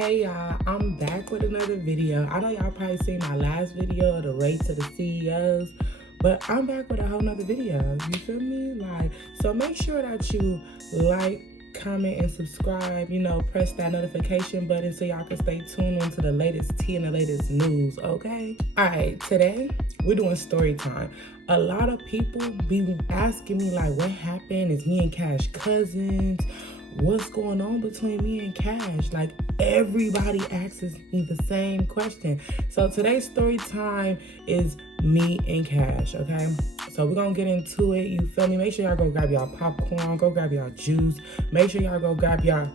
Hey y'all, I'm back with another video. I know y'all probably seen my last video, the race to the CEOs, but I'm back with a whole nother video. You feel me? So make sure that you like, comment, and subscribe. Press that notification button so y'all can stay tuned into the latest tea and the latest news, okay? All right, today we're doing story time. A lot of people be asking me what happened? Is me and Kash cousins? What's going on between me and Kash? Everybody asks me the same question. So today's story time is me and Kash, okay? So we're gonna get into it, you feel me? Make sure y'all go grab y'all popcorn, go grab y'all juice. Make sure y'all go grab y'all,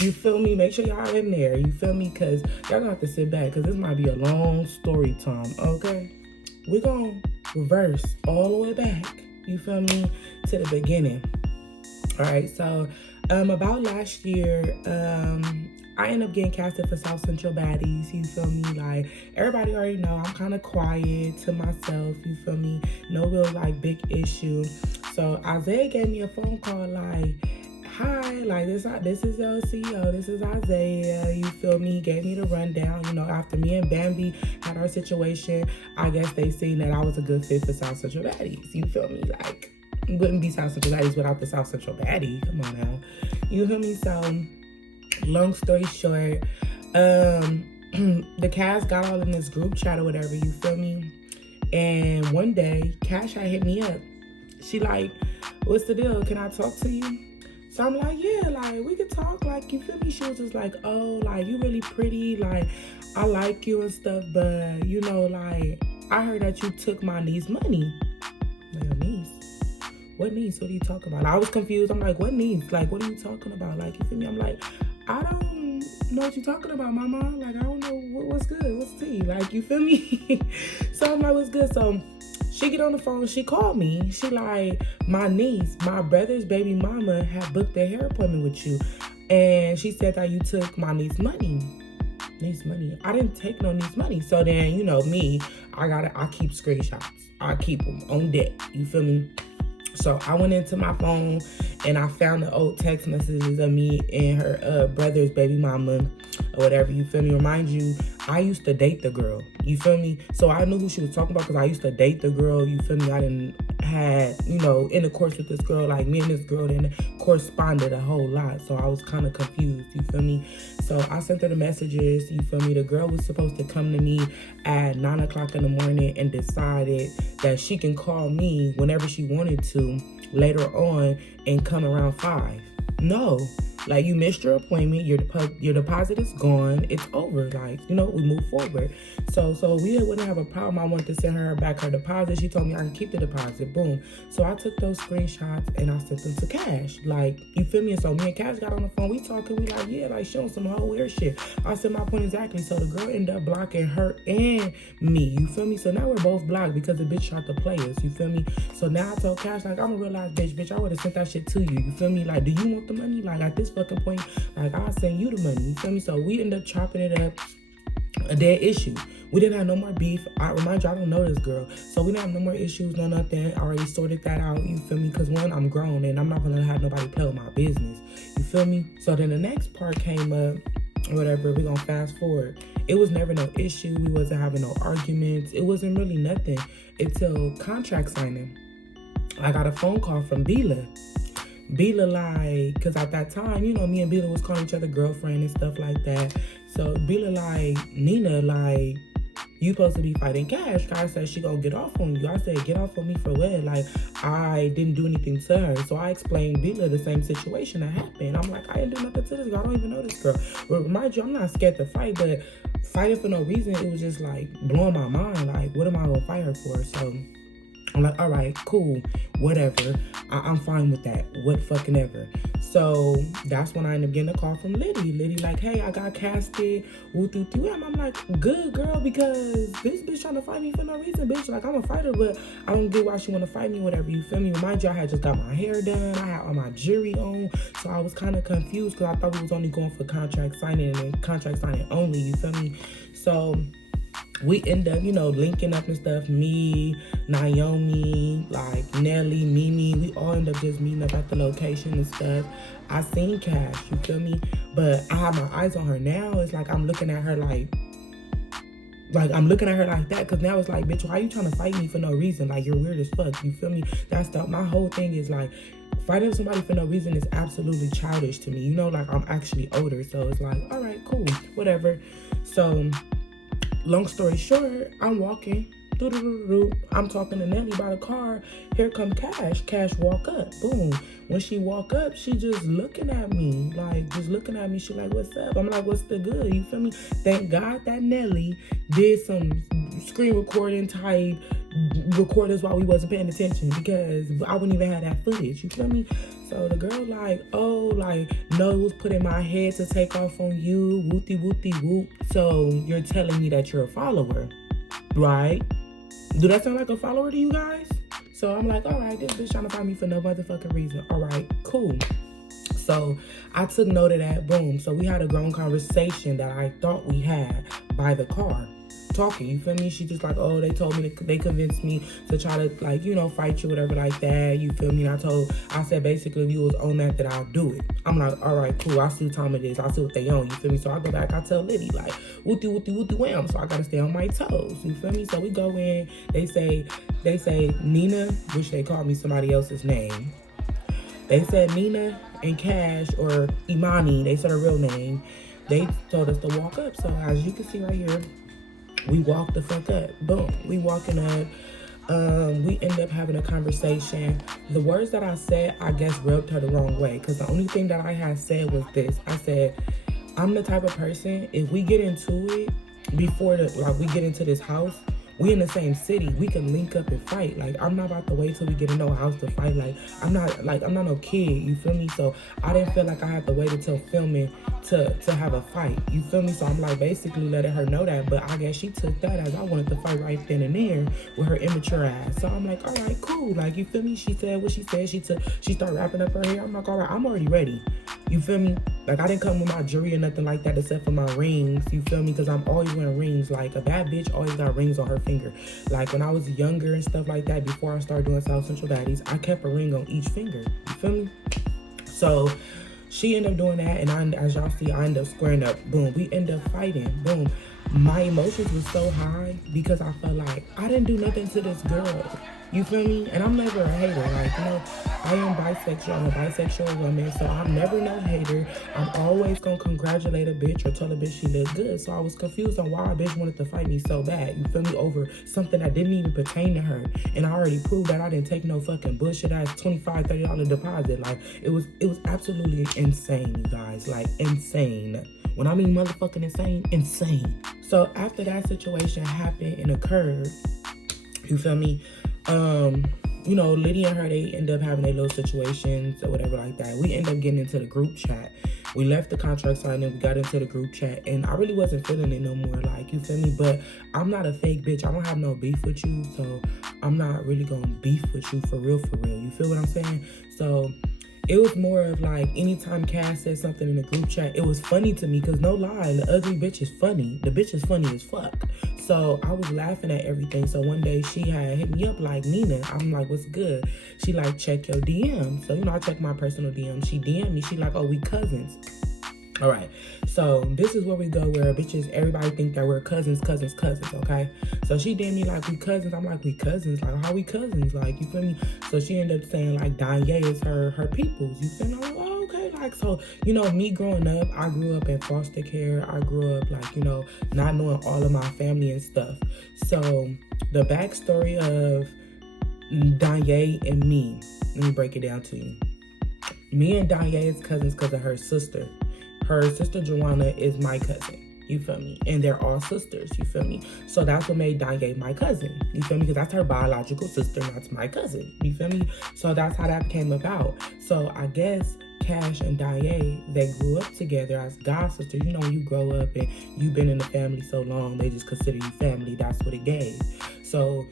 you feel me? Make sure y'all in there, you feel me? Cause y'all gonna have to sit back, cause this might be a long story time, okay? We're gonna reverse all the way back, you feel me, to the beginning. All right, so about last year, I ended up getting casted for South Central Baddies, you feel me? Everybody already know I'm kind of quiet to myself, you feel me? No real, big issue. So Isaiah gave me a phone call, hi, this is your CEO, this is Isaiah, you feel me? He gave me the rundown, after me and Bambi had our situation, I guess they seen that I was a good fit for South Central Baddies, you feel me? Wouldn't be South Central Baddies without the South Central Baddie. Come on now. You feel me? So, long story short, the cast got all in this group chat or whatever, you feel me? And one day, Kash had hit me up. She what's the deal? Can I talk to you? So I'm yeah, we could talk, you feel me? She was just oh, you really pretty, I like you and stuff, but, I heard that you took my niece's money. Your niece? What niece? What are you talking about? I was confused. I'm what niece? What are you talking about? You feel me? I'm I don't know what you're talking about, mama. I don't know what's good. What's tea? You feel me? So I'm what's good? So she get on the phone. She called me. She my niece, my brother's baby mama had booked a hair appointment with you. And she said that you took my niece's money. Niece money? I didn't take no niece money. So then, me, I keep screenshots. I keep them on deck. You feel me? So I went into my phone and I found the old text messages of me and her brother's baby mama or whatever, you feel me? Remind you, I used to date the girl, you feel me? So I knew who she was talking about because I used to date the girl, you feel me? I didn't had, intercourse with this girl, me and this girl then corresponded a whole lot. So I was kind of confused, you feel me? So I sent her the messages, you feel me? The girl was supposed to come to me at 9 o'clock in the morning and decided that she can call me whenever she wanted to later on and come around 5. No, you missed your appointment, your deposit is gone, it's over, we move forward. So we wouldn't have a problem. I wanted to send her back her deposit. She told me I can keep the deposit, boom. So I took those screenshots and I sent them to Kash, you feel me? And so me and Kash got on the phone, we talking, we yeah, she on some whole weird shit. I said my point exactly. So the girl ended up blocking her and me, you feel me? So now we're both blocked because the bitch tried to play us, you feel me? So now I told Kash, I'm a real life bitch, I would have sent that shit to you, you feel me? Do you want the money? At this fucking point, I'll send you the money, you feel me? So we ended up chopping it up, a dead issue. We didn't have no more beef. I remind you, I don't know this girl. So we didn't have no more issues, no nothing. I already sorted that out, you feel me? Because one, I'm grown and I'm not gonna have nobody play with my business, you feel me? So then the next part came up, whatever, we're gonna fast forward. It was never no issue. We wasn't having no arguments. It wasn't really nothing until contract signing. I got a phone call from Bila, because at that time, me and Bila was calling each other girlfriend and stuff like that. So Bila Nina, you supposed to be fighting Kash. Kash said she gonna get off on you. I said, get off on me for what? I didn't do anything to her. So I explained Bila the same situation that happened. I'm I didn't do nothing to this girl. I don't even know this girl. But remind you, I'm not scared to fight, but fighting for no reason, it was just blowing my mind. What am I gonna fight her for? So I'm all right, cool, whatever. I'm fine with that. What fucking ever. So that's when I ended up getting a call from Liddy. Liddy hey, I got casted. I'm good, girl, because this bitch trying to fight me for no reason, bitch. I'm a fighter, but I don't get why she want to fight me, whatever, you feel me? Remind you, I had just got my hair done. I had all my jewelry on. So I was kind of confused because I thought we was only going for contract signing and contract signing only, you feel me? So we end up, linking up and stuff. Me, Naomi, like Nelly, Mimi, we all end up just meeting up at the location and stuff. I seen Kash, you feel me? But I have my eyes on her now. It's like I'm looking at her like I'm looking at her like that, because now it's like, bitch, why are you trying to fight me for no reason? Like, you're weird as fuck, you feel me? My whole thing is like, fighting somebody for no reason is absolutely childish to me. Like, I'm actually older, so it's like, all right, cool, whatever. So long story short, I'm walking. I'm talking to Nelly by the car. Here come Kash. Kash walk up. Boom. When she walk up, she just looking at me. She like, what's up? I'm like, what's the good? You feel me? Thank God that Nelly did some screen recording type recorders while we wasn't paying attention, because I wouldn't even have that footage. You feel me? So the girl like, oh, like, no, it was put in my head to take off on you. Whoopty whoopty whoop. So you're telling me that you're a follower, right? Do that sound like a follower to you guys? So I'm like, all right, this bitch trying to find me for no motherfucking reason. All right, cool. So I took note of that. Boom. So we had a grown conversation that I thought we had by the car. Talking, you feel me? She just like, oh, they told me, they convinced me to try to, like, fight you, whatever, like that. You feel me? And I said, basically, if you was on that I'll do it. I'm like, all right, cool. I see what time it is. I see what they own. You feel me? So I go back. I tell Liddy, like, wooty, wooty, wooty, wham. So I gotta stay on my toes. You feel me? So we go in. They say Nina, which they called me somebody else's name. They said Nina and Kash, or Imani. They said her real name. They told us to walk up. So as you can see right here, we walk the fuck up. Boom. We walking up. We end up having a conversation. The words that I said, I guess, rubbed her the wrong way, because the only thing that I had said was this. I said, I'm the type of person, if we get into it before we get into this house, we in the same city, we can link up and fight. Like, I'm not about to wait till we get in no house to fight. Like, I'm not no kid, you feel me? So I didn't feel like I had to wait until filming to have a fight, you feel me? So I'm like basically letting her know that, but I guess she took that as I wanted to fight right then and there with her immature ass. So I'm like, all right, cool. Like, you feel me? She said what she said. She started wrapping up her hair. I'm like, all right, I'm already ready. You feel me? Like, I didn't come with my jewelry or nothing like that except for my rings. You feel me? Because I'm always wearing rings. Like, a bad bitch always got rings on her finger. Like, when I was younger and stuff like that, before I started doing South Central Baddies, I kept a ring on each finger. You feel me? So she ended up doing that, and as y'all see, I ended up squaring up. Boom. We end up fighting. Boom. My emotions were so high because I felt like I didn't do nothing to this girl. You feel me? And I'm never a hater. Like, I am bisexual. I'm a bisexual woman, so I'm never no hater. I'm always gonna congratulate a bitch or tell a bitch she look good. So I was confused on why a bitch wanted to fight me so bad. You feel me? Over something that didn't even pertain to her. And I already proved that I didn't take no fucking bullshit ass $25, $30 deposit. Like, it was absolutely insane, you guys. Like, insane. When I mean motherfucking insane, insane. So after that situation happened and occurred, you feel me? Lydia and her, they end up having their little situations or whatever like that. We end up getting into the group chat. We left the contract sign and we got into the group chat, and I really wasn't feeling it no more, like, you feel me? But I'm not a fake bitch. I don't have no beef with you, so I'm not really gonna beef with you for real. You feel what I'm saying? So it was more of like, anytime Kash said something in the group chat, it was funny to me, because no lie, the ugly bitch is funny. The bitch is funny as fuck. So I was laughing at everything. So one day she had hit me up like, Nina, I'm like, what's good? She like, check your DM. So, I check my personal DM. She DM me. She like, oh, we cousins. All right, so this is where we go, where bitches, everybody think that we're cousins, okay? So she did me like, we cousins. I'm like, we cousins? Like, how we cousins? Like, you feel me? So she ended up saying like, Danye is her peoples. You feel me? I'm like, oh, okay. Like, so, me growing up, I grew up in foster care. I grew up like, not knowing all of my family and stuff. So the backstory of Danye and me, let me break it down to you. Me and Danye is cousins because of her sister. Her sister Joanna is my cousin, you feel me? And they're all sisters, you feel me? So that's what made Danye my cousin, you feel me? Because that's her biological sister, and that's my cousin, you feel me? So that's how that came about. So I guess Kash and Danye, they grew up together as god sisters. When you grow up and you've been in the family so long, they just consider you family. That's what it gave. So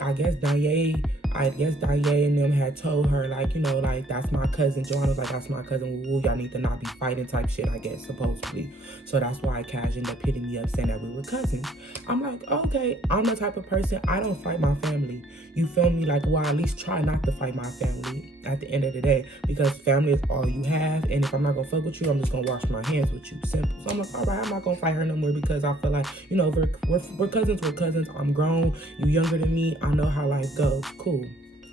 I guess Danye I guess Danye and them had told her, like, you know, like, that's my cousin. Joanna was like, that's my cousin. Woo, y'all need to not be fighting type shit, I guess, supposedly. So that's why Kash ended up hitting me up saying that we were cousins. I'm like, okay, I'm the type of person, I don't fight my family. You feel me? Like, well, at least try not to fight my family at the end of the day, because family is all you have. And if I'm not gonna fuck with you, I'm just gonna wash my hands with you. Simple. So I'm like, all right, I'm not gonna fight her no more, because I feel like, you know, we're cousins, we're cousins. I'm grown, you younger than me, I know how life goes. Cool.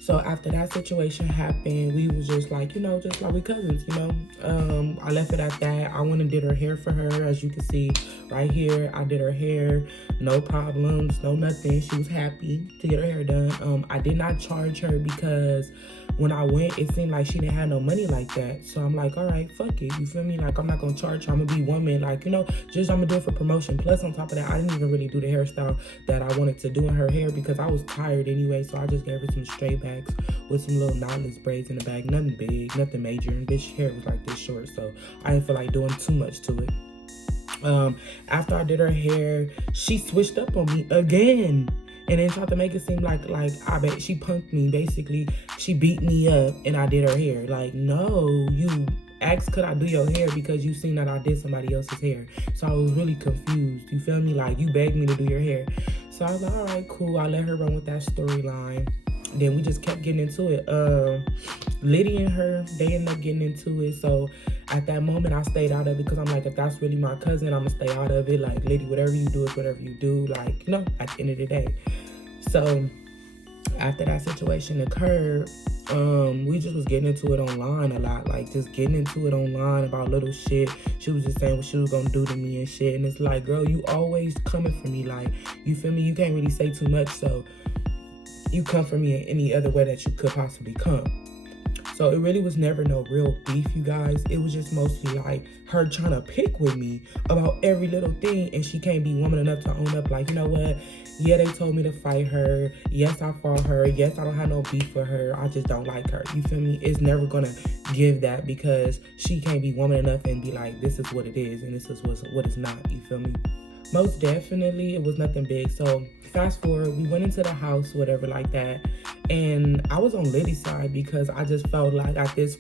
So after that situation happened, we was just like, you know, just like we cousins, you know. I left it at that. I went and did her hair for her, as you can see right here. I did her hair, no problems, no nothing. She was happy to get her hair done. I did not charge her because when I went, it seemed like she didn't have no money like that. So I'm like, all right, fuck it. You feel me? Like, I'm not gonna charge her. I'm gonna be woman. Like, you know, just I'm gonna do it for promotion. Plus, on top of that, I didn't even really do the hairstyle that I wanted to do in her hair because I was tired anyway. So I just gave her some straight backs with some little knotless braids in the back. Nothing big, nothing major. And bitch hair was like this short. So I didn't feel like doing too much to it. After I did her hair, she switched up on me again. And then tried to make it seem like I bet she punked me. Basically, she beat me up and I did her hair. Like, no, you asked could I do your hair because you seen that I did somebody else's hair. So I was really confused. You feel me? Like, you begged me to do your hair. So I was like, all right, cool. I let her run with that storyline. Then we just kept getting into it. Liddy and her, they ended up getting into it. So at that moment, I stayed out of it because I'm like, if that's really my cousin, I'm gonna stay out of it. Like, Liddy, whatever you do is whatever you do. Like, you know, at the end of the day. So after that situation occurred, we just was getting into it online a lot. Like, just getting into it online about little shit. She was just saying what she was gonna do to me and shit. And it's like, girl, you always coming for me. Like, you feel me? You can't really say too much. So you come for me in any other way that you could possibly come. So it really was never no real beef, you guys. It was just mostly like her trying to pick with me about every little thing, and she can't be woman enough to own up like, you know what? Yeah, they told me to fight her. Yes, I fought her. Yes, I don't have no beef with her. I just don't like her. You feel me? It's never gonna give that because she can't be woman enough and be like, this is what it is and this is what it's not. You feel me? Most definitely, it was nothing big. So fast forward, we went into the house, whatever like that. And I was on Liddy's side because I just felt like at this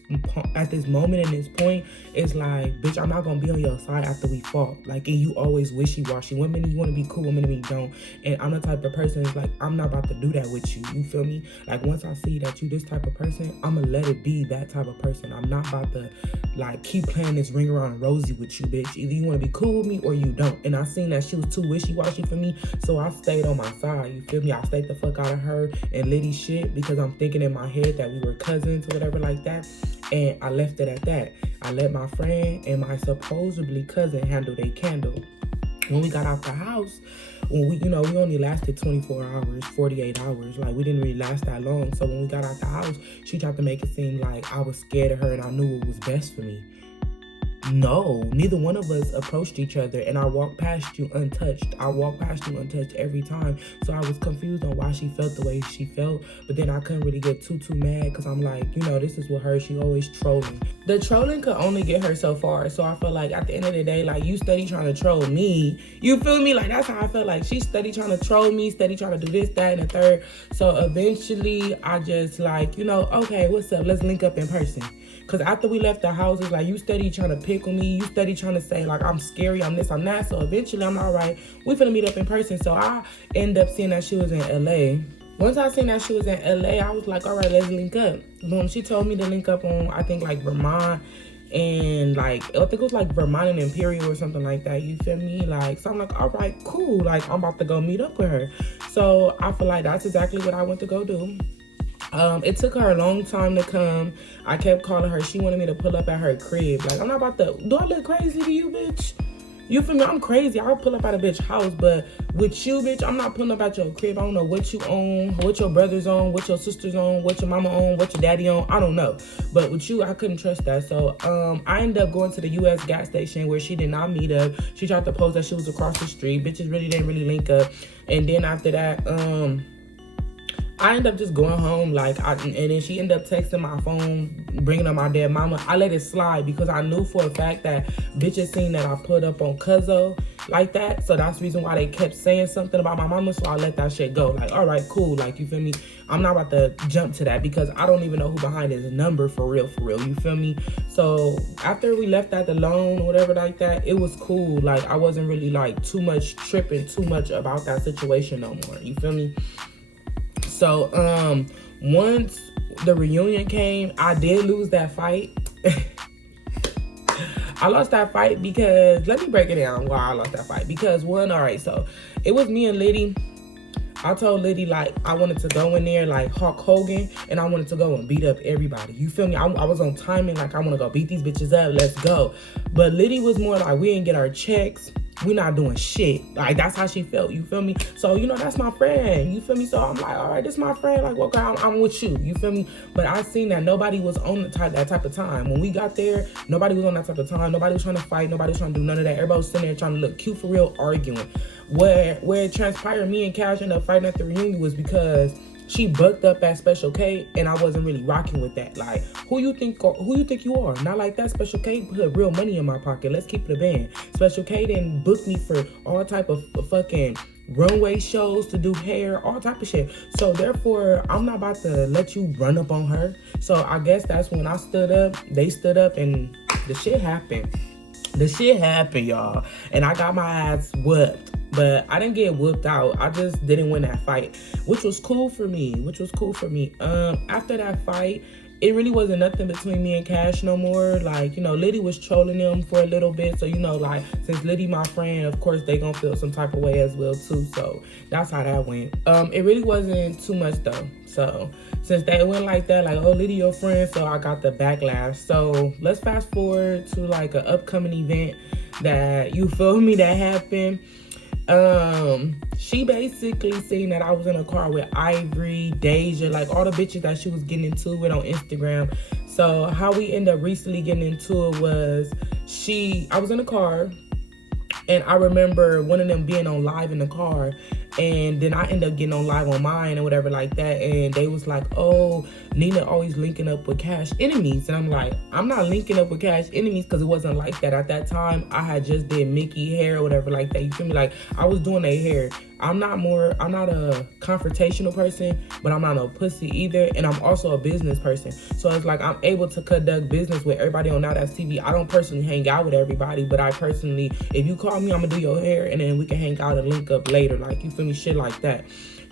moment and this point, it's like, bitch, I'm not gonna be on your side after we fought. Like, and you always wishy-washy. One minute you wanna be cool, one minute you don't. And I'm the type of person that's like, I'm not about to do that with you. You feel me? Like, once I see that you this type of person, I'ma let it be that type of person. I'm not about to like keep playing this ring around rosy with you, bitch. Either you wanna be cool with me or you don't. And I seen that she was too wishy-washy for me, so I stayed on my side. You feel me? I stayed the fuck out of her and Liddy's shit because I'm thinking in my head that we were cousins or whatever like that. And I left it at that. I let my friend and my supposedly cousin handle their candle. When we got out the house, when we only lasted 24 hours, 48 hours. Like, we didn't really last that long. So when we got out the house, she tried to make it seem like I was scared of her and I knew what was best for me. No, neither one of us approached each other, and I walked past you untouched. I walked past you untouched every time. So I was confused on why she felt the way she felt, but then I couldn't really get too mad because I'm like, you know, this is with her. She always trolling. The trolling could only get her so far. So I feel like at the end of the day, like, you steady trying to troll me. You feel me? Like, that's how I felt. Like, she steady trying to troll me, steady trying to do this, that, and the third. So eventually I just like, you know, okay, what's up? Let's link up in person. Because after we left the house, it's like, you steady trying to pick on me. You steady trying to say, like, I'm scary, I'm this, I'm that. So eventually, I'm all right. We finna meet up in person. So I end up seeing that she was in L.A. Once I seen that she was in L.A., I was like, all right, let's link up. Boom, she told me to link up on, I think, like, Vermont. And, like, I think it was, like, Vermont and Imperial or something like that. You feel me? Like, so I'm like, all right, cool. Like, I'm about to go meet up with her. So I feel like that's exactly what I went to go do. It took her a long time to come. I kept calling her. She wanted me to pull up at her crib. Like, I'm not about to... Do I look crazy to you, bitch? You feel me? I'm crazy. I'll pull up at a bitch house, but with you, bitch, I'm not pulling up at your crib. I don't know what you own, what your brother's on, what your sister's on, what your mama on, what your daddy on. I don't know. But with you, I couldn't trust that. So I ended up going to the U.S. gas station where she did not meet up. She tried to post that she was across the street. Bitches really didn't really link up. And then after that, I ended up just going home, like, and then she ended up texting my phone, bringing up my dead mama. I let it slide because I knew for a fact that bitches seen that I put up on Cuzzo like that. So that's the reason why they kept saying something about my mama. So I let that shit go. Like, all right, cool. Like, you feel me? I'm not about to jump to that because I don't even know who behind his number for real. You feel me? So after we left that alone or whatever like that, it was cool. Like, I wasn't really like too much tripping too much about that situation no more. You feel me? So, once the reunion came, I did lose that fight. I lost that fight because, let me break it down why I lost that fight. Because one, all right, so it was me and Liddy. I told Liddy, like, I wanted to go in there like Hulk Hogan, and I wanted to go and beat up everybody. You feel me? I was on timing, like, I want to go beat these bitches up. Let's go. But Liddy was more like, we didn't get our checks. We not doing shit. Like, that's how she felt. You feel me? So, you know, that's my friend. You feel me? So I'm like, all right, this is my friend. Like, okay, I'm with you. You feel me? But I seen that nobody was on that type of time. When we got there, nobody was on that type of time. Nobody was trying to fight. Nobody was trying to do none of that. Everybody was sitting there trying to look cute for real, arguing. Where it transpired, me and Kash ended up fighting at the reunion was because she bucked up at Special K, and I wasn't really rocking with that. Like, who you think you are? Not like that. Special K put real money in my pocket. Let's keep it a band. Special K then booked me for all type of fucking runway shows to do hair, all type of shit. So therefore, I'm not about to let you run up on her. So I guess that's when I stood up. They stood up, and the shit happened. The shit happened, y'all. And I got my ass whooped. But I didn't get whooped out. I just didn't win that fight, which was cool for me. After that fight, it really wasn't nothing between me and Kash no more. Like, you know, Liddy was trolling them for a little bit. So, you know, like, since Liddy my friend, of course, they gonna feel some type of way as well, too. So, that's how that went. It really wasn't too much, though. So, since they went like that, like, oh, Liddy your friend, so I got the backlash. So, let's fast forward to, like, an upcoming event that, you feel me, that happened. She basically seen that I was in a car with Ivory, Deja, like all the bitches that she was getting into it on Instagram. So how we ended up recently getting into it was I was in a car, and I remember one of them being on live in the car, and then I ended up getting on live on mine or whatever like that, and they was like, oh, Nina always linking up with Kash enemies. And I'm like, I'm not linking up with Kash enemies, because it wasn't like that. At that time, I had just did Mickey hair or whatever like that. You feel me? Like, I was doing their hair. I'm not a confrontational person, but I'm not no pussy either. And I'm also a business person. So it's like, I'm able to conduct business with everybody on Now That's TV. I don't personally hang out with everybody, but I personally, if you call me, I'm gonna do your hair, and then we can hang out and link up later. Like, you feel me? Shit like that.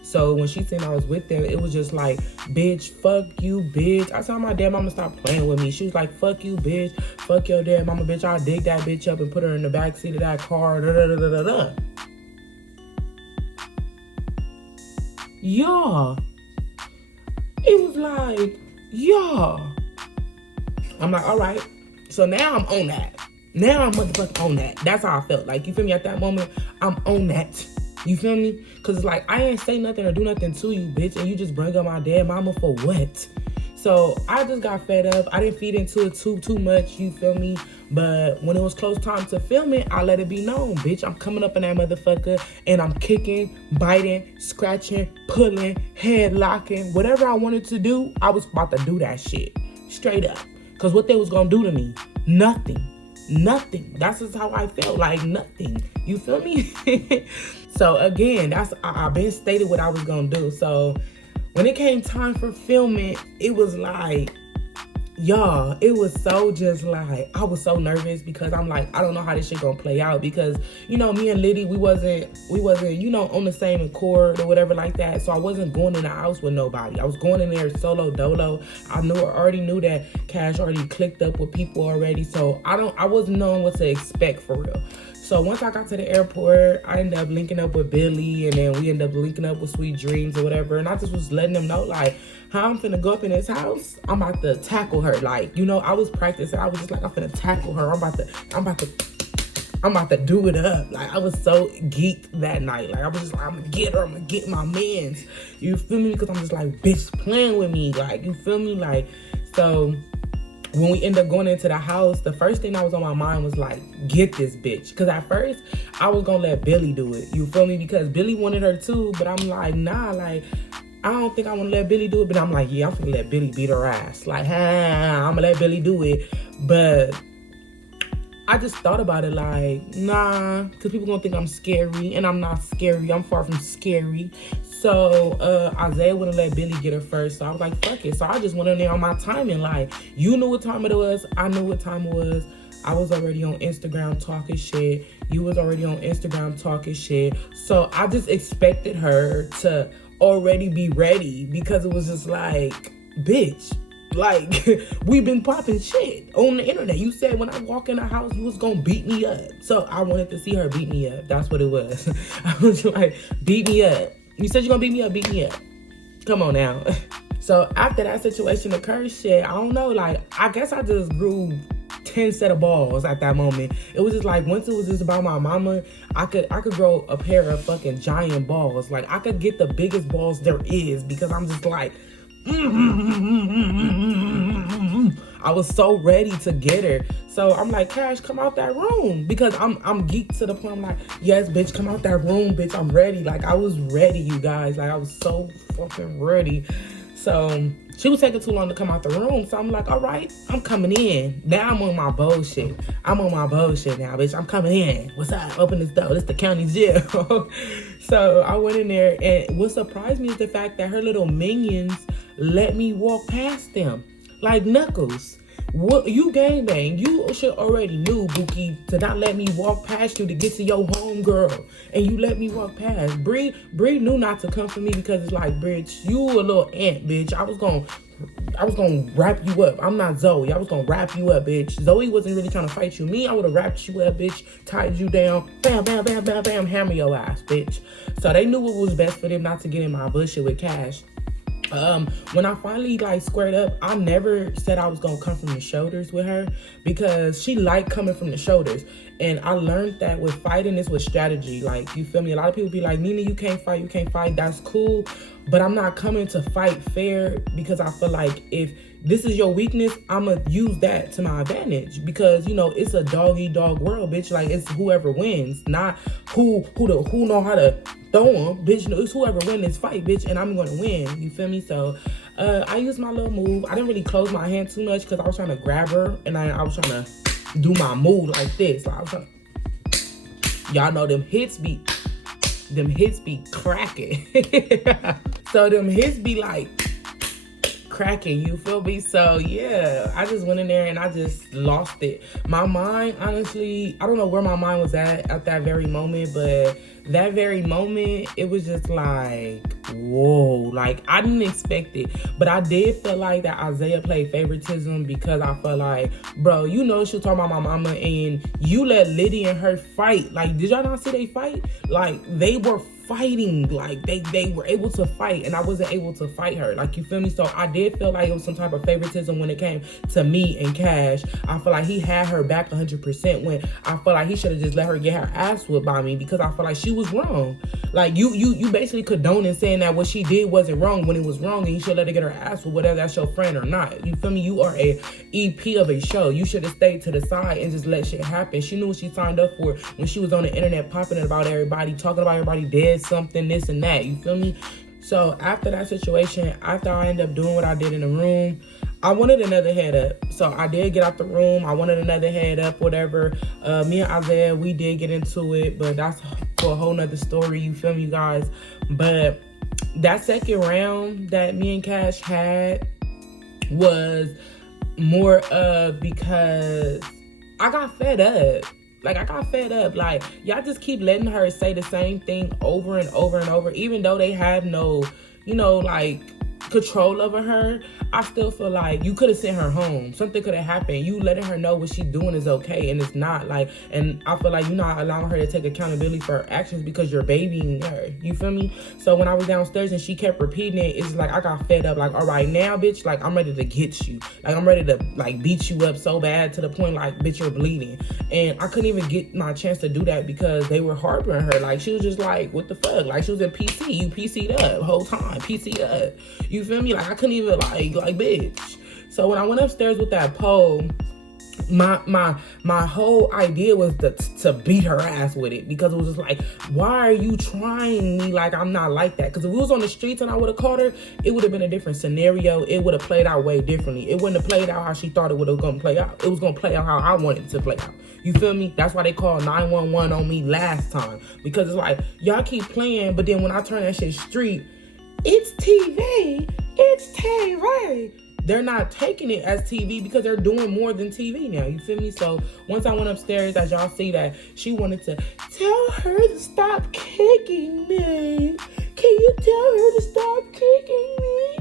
So when she seen I was with them, it was just like, bitch, fuck you, bitch. I told my damn mama stop playing with me. She was like, fuck you, bitch. Fuck your damn mama, bitch. I'll dig that bitch up and put her in the backseat of that car. Da, da, da, da, da, da. Y'all. It was like, y'all. I'm like, all right. So now I'm on that. Now I'm motherfucking on that. That's how I felt. Like, you feel me? At that moment, I'm on that. You feel me? Because it's like, I ain't say nothing or do nothing to you, bitch, and you just bring up my dead mama for what? So I just got fed up. I didn't feed into it too much, you feel me? But when it was close time to film it, I let it be known, bitch. I'm coming up in that motherfucker, and I'm kicking, biting, scratching, pulling, head locking. Whatever I wanted to do, I was about to do that shit. Straight up. Because what they was going to do to me? Nothing. That's just how I felt. Like, nothing. You feel me? So again, I've been stated what I was gonna do. So when it came time for filming, it was like, y'all, it was so just like, I was so nervous because I'm like, I don't know how this shit gonna play out, because, you know, me and Liddy, we wasn't, you know, on the same accord or whatever like that. So I wasn't going in the house with nobody. I was going in there solo dolo. I already knew that Kash already clicked up with people already. So I wasn't knowing what to expect for real. So once I got to the airport, I ended up linking up with Billy, and then we ended up linking up with Sweet Dreams or whatever. And I just was letting them know, like, how I'm finna go up in his house. I'm about to tackle her. Like, you know, I was practicing. I was just like, I'm finna tackle her. I'm about to do it up. Like, I was so geeked that night. Like, I was just like, I'm gonna get her. I'm gonna get my mans. You feel me? Because I'm just like, bitch, playing with me. Like, you feel me? Like, so when we end up going into the house, the first thing that was on my mind was like, get this bitch. Because at first, I was going to let Billy do it. You feel me? Because Billy wanted her too. But I'm like, nah, like, I don't think I want to let Billy do it, but I'm like, yeah, I'm finna let Billy beat her ass. Like, I'm gonna let Billy do it. But I just thought about it like, nah, because people gonna think I'm scary, and I'm not scary. I'm far from scary. So Isaiah wouldn't let Billy get her first. So I was like, fuck it. So I just went in there on my timing. Like, you knew what time it was. I knew what time it was. I was already on Instagram talking shit. You was already on Instagram talking shit. So I just expected her to already be ready, because it was just like, bitch, like, we've been popping shit on the internet. You said when I walk in the house, you was gonna beat me up. So I wanted to see her beat me up. That's what it was. I was like, beat me up. You said you're gonna beat me up, beat me up. Come on now. So after that situation occurred, shit, I don't know, like, I guess I just grew 10 set of balls at that moment. It was just like, once it was just about my mama, I could grow a pair of fucking giant balls. Like, I could get the biggest balls there is, because I'm just like, I was so ready to get her. So I'm like, Kash, come out that room, because I'm geeked to the point. I'm like, yes, bitch, come out that room, bitch. I'm ready. Like, I was ready, you guys. Like, I was so fucking ready. So she was taking too long to come out the room. So I'm like, all right, I'm coming in. Now I'm on my bullshit. I'm on my bullshit now, bitch. I'm coming in. What's up? Open this door. This the county jail. So I went in there, and what surprised me is the fact that her little minions let me walk past them. Like Knuckles. What, you gangbang. You should already knew, Bookie, to not let me walk past you to get to your home girl. And you let me walk past. Bree knew not to come for me, because it's like, bitch, you a little ant, bitch. I was gonna wrap you up. I'm not Zoe. I was gonna wrap you up, bitch. Zoe wasn't really trying to fight you. Me, I would have wrapped you up, bitch. Tied you down. Bam, bam, bam, bam, bam. Hammer your ass, bitch. So they knew what was best for them not to get in my bullshit with Kash. When I finally like squared up, I never said I was gonna come from the shoulders with her, because she liked coming from the shoulders. And I learned that with fighting is with strategy. Like, you feel me? A lot of people be like, Nina, you can't fight. That's cool. But I'm not coming to fight fair, because I feel like if this is your weakness, I'ma use that to my advantage, because, you know, it's a dog-eat-dog world, bitch. Like, it's whoever wins, not who know how to throw them, bitch. No, it's whoever wins this fight, bitch, and I'm gonna win. You feel me? So I used my little move. I didn't really close my hand too much, because I was trying to grab her, and I was trying to do my move like this. Like, I was trying to, y'all know them hits be cracking. So them hits be like cracking, you feel me? So yeah, I just went in there and I just lost it. My mind, honestly, I don't know where my mind was at that very moment, but that very moment, it was just like, whoa, like, I didn't expect it. But I did feel like that Isaiah played favoritism, because I felt like, bro, you know, she was talking about my mama, and you let Liddy and her fight. Like, did y'all not see they fight? Like, they were fighting. Like, they were able to fight, and I wasn't able to fight her. Like, you feel me? So I did feel like it was some type of favoritism when it came to me and Kash. I feel like he had her back 100%, when I feel like he should have just let her get her ass whooped by me, because I feel like she was wrong. Like, you basically condoning saying that what she did wasn't wrong when it was wrong, and you should let her get her ass whooped, whether that's your friend or not. You feel me? You are a EP of a show. You should have stayed to the side and just let shit happen. She knew what she signed up for when she was on the internet popping about everybody, talking about everybody dead, something, this and that. You feel me? So after that situation, after I ended up doing what I did in the room, I wanted another head up. So I did get out the room. I wanted another head up, whatever. Me and Isaiah, we did get into it, but that's for a whole nother story. You feel me, you guys? But that second round that me and Kash had was more of because I got fed up. Like, I got fed up. Like, y'all just keep letting her say the same thing over and over and over, even though they have no, you know, like, control over her. I still feel like you could have sent her home. Something could have happened. You letting her know what she's doing is okay, and it's not. Like, and I feel like you're not allowing her to take accountability for her actions because you're babying her. You feel me? So when I was downstairs and she kept repeating it, it's like I got fed up. Like, all right, now, bitch, like, I'm ready to get you. Like, I'm ready to, like, beat you up so bad to the point, like, bitch, you're bleeding. And I couldn't even get my chance to do that because they were harboring her. Like, she was just like, what the fuck? Like, she was in PC. You PC'd up whole time. PC'd up. You feel me? Like, I couldn't even, like, bitch. So when I went upstairs with that pole, my whole idea was to beat her ass with it, because it was just like, why are you trying me like I'm not like that? Because if we was on the streets and I would have caught her, it would have been a different scenario. It would have played out way differently. It wouldn't have played out how she thought it would have gonna play out. It was gonna play out how I wanted it to play out. You feel me? That's why they called 911 on me last time, because it's like, y'all keep playing, but then when I turn that shit street, it's TV. It's TV. They're not taking it as TV because they're doing more than TV now. You feel me? So once I went upstairs, as y'all see that, she wanted to tell her to stop kicking me. Can you tell her to stop kicking me?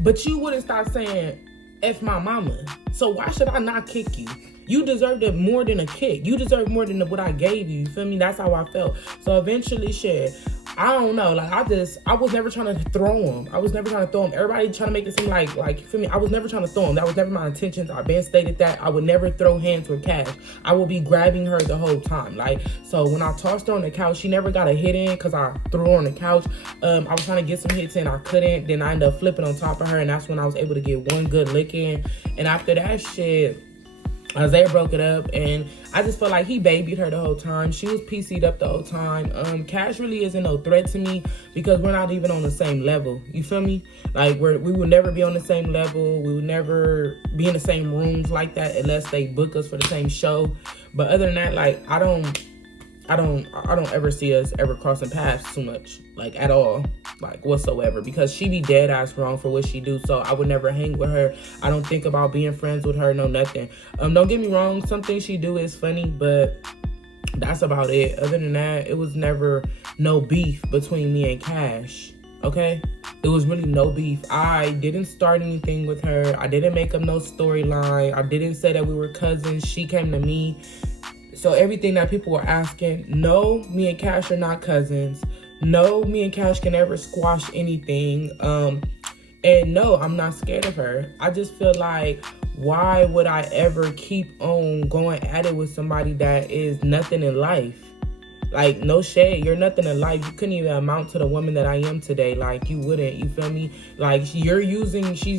But you wouldn't stop saying, F my mama. So why should I not kick you? You deserved it more than a kick. You deserve more than what I gave you. You feel me? That's how I felt. So eventually, shit, I don't know. Like, I was never trying to throw him. Everybody trying to make it seem like, you feel me? I was never trying to throw him. That was never my intentions. I've been stated that I would never throw hands with Kash. I will be grabbing her the whole time. Like, so when I tossed her on the couch, she never got a hit in because I threw her on the couch. I was trying to get some hits in. I couldn't. Then I ended up flipping on top of her, and that's when I was able to get one good lick in. And after that shit, Isaiah broke it up, and I just felt like he babied her the whole time. She was PC'd up the whole time. Kash really isn't no threat to me because we're not even on the same level. You feel me? Like, we would never be on the same level. We would never be in the same rooms like that unless they book us for the same show. But other than that, like, I don't ever see us ever crossing paths too much, like, at all, like, whatsoever, because she be dead ass wrong for what she do. So I would never hang with her. I don't think about being friends with her, no nothing. Don't get me wrong, some things she do is funny, but that's about it. Other than that, it was never no beef between me and Kash. Okay, it was really no beef. I didn't start anything with her. I didn't make up no storyline. I didn't say that we were cousins. She came to me. So everything that people were asking, no, me and Kash are not cousins. No, me and Kash can never squash anything. And no, I'm not scared of her. I just feel like, why would I ever keep on going at it with somebody that is nothing in life? Like, no shade, you're nothing in life. You couldn't even amount to the woman that I am today. Like, you wouldn't, you feel me? Like, she's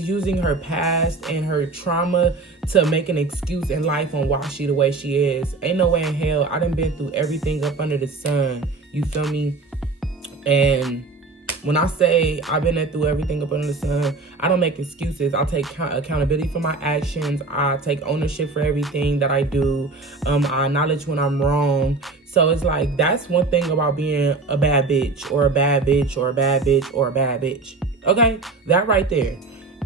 using her past and her trauma to make an excuse in life on why she the way she is. Ain't no way in hell. I done been through everything up under the sun. You feel me? And when I say I've been through everything up under the sun, I don't make excuses. I take accountability for my actions. I take ownership for everything that I do. I acknowledge when I'm wrong. So it's like, that's one thing about being a bad bitch, or a bad bitch, or a bad bitch, or a bad bitch. Okay? That right there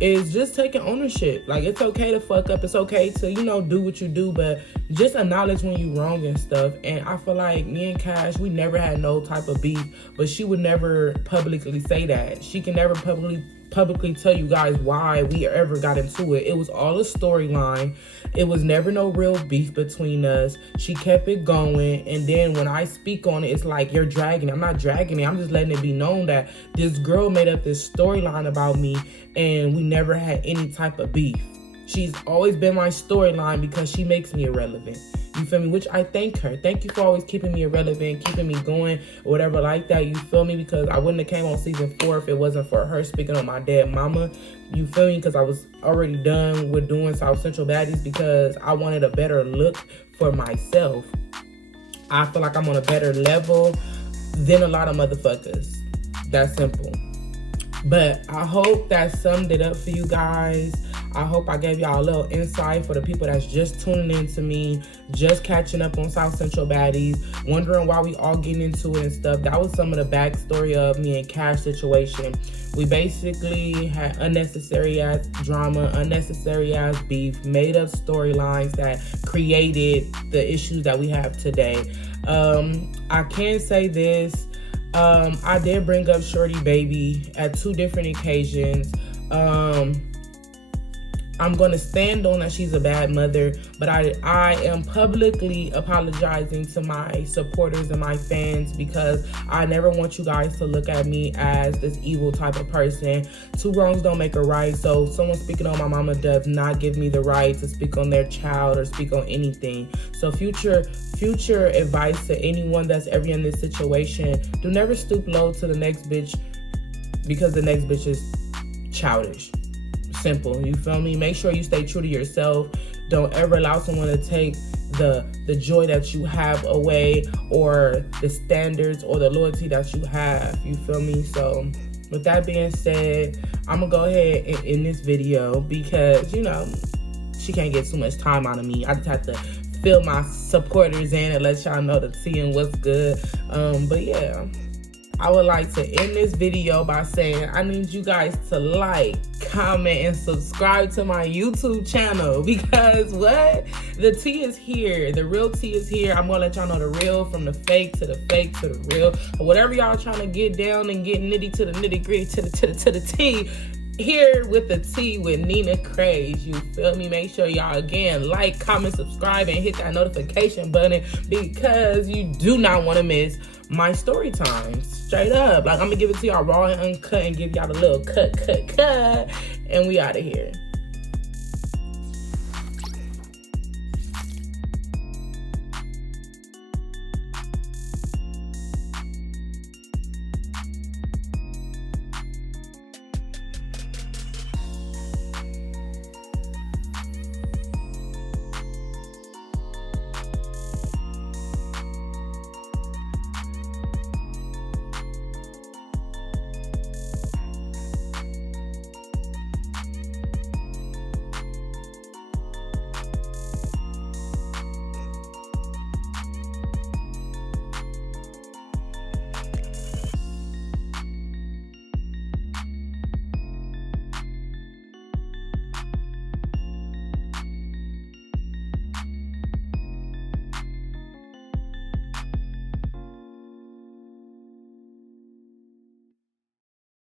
is just taking ownership. Like, it's okay to fuck up. It's okay to, do what you do, but just acknowledge when you wrong and stuff. And I feel like me and Kash, we never had no type of beef, but she would never publicly say that. She can never publicly tell you guys why we ever got into it. It was all a storyline. It was never no real beef between us. She kept it going, and then when I speak on it, it's like, you're dragging it. I'm not dragging it. I'm just letting it be known that this girl made up this storyline about me, and we never had any type of beef. She's always been my storyline because she makes me irrelevant. You feel me? Which I thank her. Thank you for always keeping me irrelevant, keeping me going, or whatever like that. You feel me? Because I wouldn't have came on season 4 if it wasn't for her speaking on my dead mama. You feel me? Because I was already done with doing South Central Baddies because I wanted a better look for myself. I feel like I'm on a better level than a lot of motherfuckers. That's simple. But I hope that summed it up for you guys. I hope I gave y'all a little insight for the people that's just tuning in to me, just catching up on South Central Baddies, wondering why we all getting into it and stuff. That was some of the backstory of me and Kash situation. We basically had unnecessary ass drama, unnecessary ass beef, made up storylines that created the issues that we have today. I can say this. I did bring up Shorty Baby at 2 different occasions. I'm going to stand on that she's a bad mother, but I am publicly apologizing to my supporters and my fans because I never want you guys to look at me as this evil type of person. 2 wrongs don't make a right, so someone speaking on my mama does not give me the right to speak on their child or speak on anything. So future advice to anyone that's ever in this situation, do never stoop low to the next bitch because the next bitch is childish. Simple, you feel me? Make sure you stay true to yourself. Don't ever allow someone to take the joy that you have away, or the standards or the loyalty that you have. You feel me? So with that being said, I'm gonna go ahead and end this video because, you know, she can't get too much time out of me. I just have to fill my supporters in and let y'all know the tea and what's good. But yeah, I would like to end this video by saying I need you guys to like, comment, and subscribe to my YouTube channel, because what? The tea is here. The real tea is here. I'm gonna let y'all know the real from the fake to the fake to the real. Whatever y'all trying to get down and get nitty to the nitty gritty to the tea, here with the tea with Nina Craze. You feel me? Make sure y'all again like, comment, subscribe, and hit that notification button, because you do not want to miss my story times. Straight up, like, I'm gonna give it to y'all raw and uncut and give y'all a little cut, and we out of here.